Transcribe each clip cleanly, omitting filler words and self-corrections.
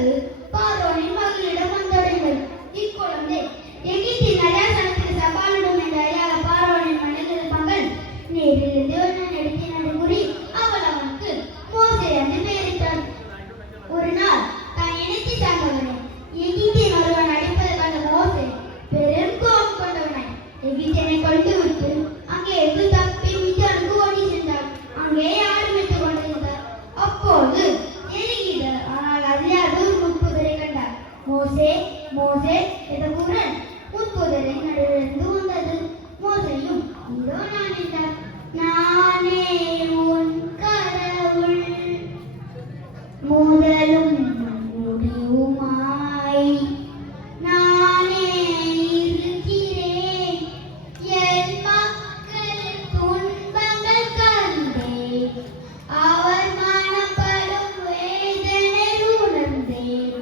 பிறகு பார்வோனின் மகளிடம் வந்தடைந்தது. இக்குழந்தை எகிப்தின் அரசாங்கத்துக்கு சவாலிடும் என்ற அடையாள பார்வோனின் மனைவி மகள் நேரிலிருந்து நடத்தி நடைமுறை அவள் அவனுக்கு மோசே என்று பெயரிட்டாள். ஒரு நாள் தான் இணைத்து சார்ந்தவனை எகிப்தின் ஒருவன் அடிப்பதை கண்ட மோசே பெரும் கோபம் கொண்டவனாய் எகிப்தியனை கொண்டு விட்டு அங்கே இருந்து தப்பி மிதியானுக்கு ஓடி சென்றார். அங்கே ஆரம்பித்துக் கொண்டிருந்தார். அப்போது எரிகிறார். ஆனால் அறியாத ஒரு முட்புதரை கண்டார். மோசே மோசே என்ற குரல் முட்புதரை நடுவிலிருந்து வந்தது. மோசையும் இதோ நான் என்றார். நானே உன் கடவுள், முதலும் முடிவுமாய் நானே இருக்கிறேன். என் மக்கள் துன்பங்கள் கண்டேன், அவர் மனப்படும் வேதனை உணர்ந்தேன்,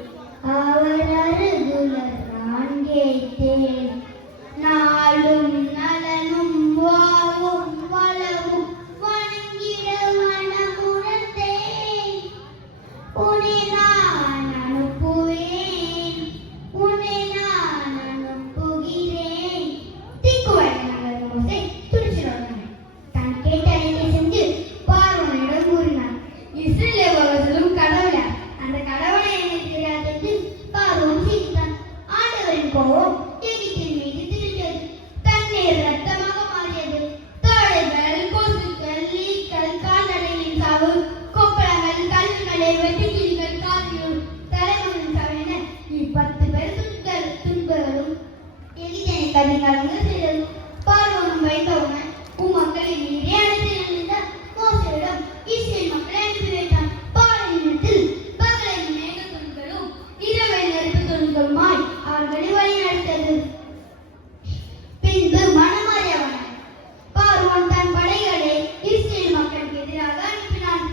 அவர் அருகுலர் நான் கேட்டேன். நாளும் நலனும் வாவும் வளமும் வணங்கிட மனமுணர்ந்தேன். உன்னை நான் அனுப்புவேன், உன்னை நான் அனுப்புகிறேன். தீக்குவாய்கள் மோசே துணிச்சலுடன் தான் கேட்ட அனைத்தை செஞ்சு பார்வோனிடம் கூறினார். இஸ்ரவேல் சொல்லும் கடவுளை, அந்த கடவுளை எனக்கு தெரியாது என்று பார்வோன் சிரித்தான். ஆண்டவரின் கோபம் எகிப்தின் மீது திரும்பியது. தண்ணீர் ரத்தமாக மாறியது. தாடைகள், கொசுக்கள், ஈக்கள், கால்நடைகளின் சாவு, கொப்பளங்கள், கல்விகளை, வெட்டுக்கிளிகள், காற்றில் தலைவனின் சாவு என 10 பேர் துன்பங்களும் எகிப்தினை கதிர்காலங்க செய்தது. பார்வோனும் வைத்தவுடன் மக்களின் மீறி அழைத்து நின்ற மோசேயிடம் இஸ்ரவேல் மக்களை அனுப்பி வைத்தான். பாலைவனத்தில் பகலில் மேக துணிகளும் இரவில் நெருப்பு துணிகளுமாய் அவர்களை வழிநடத்தது. பின்பு மனமாறியவனாய் பார்வோன் தன் படைகளை இஸ்ரவேல் மக்களுக்கு எதிராக அனுப்பினான்.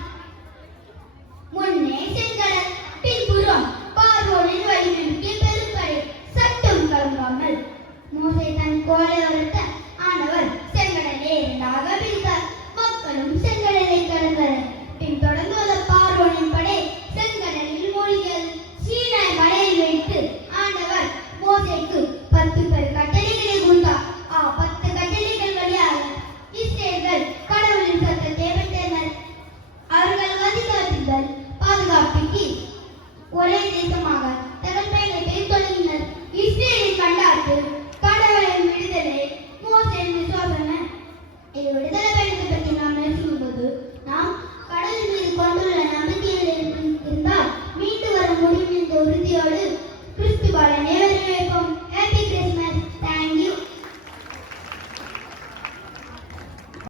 முன்னே செங்கடல், பின்புறம் பார்வோனின் வழிநடத்திய பெரும்படை. சட்டம் கலங்காமல் மோசே தன் கோலை உரத்த ஆண்டவர் செங்கடலை இரண்டாக பிரித்தார். மக்களும் செங்கடலை கடந்தனர். பின் தொடர்ந்து வந்த பார்வோனின் படை செங்கடலில் மூழ்கியது. சீனாய் மலையில் வைத்து ஆண்டவர் மோசேக்கு 10 கட்டளைகளை கொடுத்தார். 10 கட்டளைகள் வழியாக இஸ்ரவேலர்கள் கடவுளின் சத்தத்தை பெற்றனர். அவர்கள் அதிகாரத்தின் பாதுகாப்புக்கு ஒரே தேசமாக தங்கள் பயணத்தை தொடங்கினர். இஸ்ரவேலை கண்டார்கள்.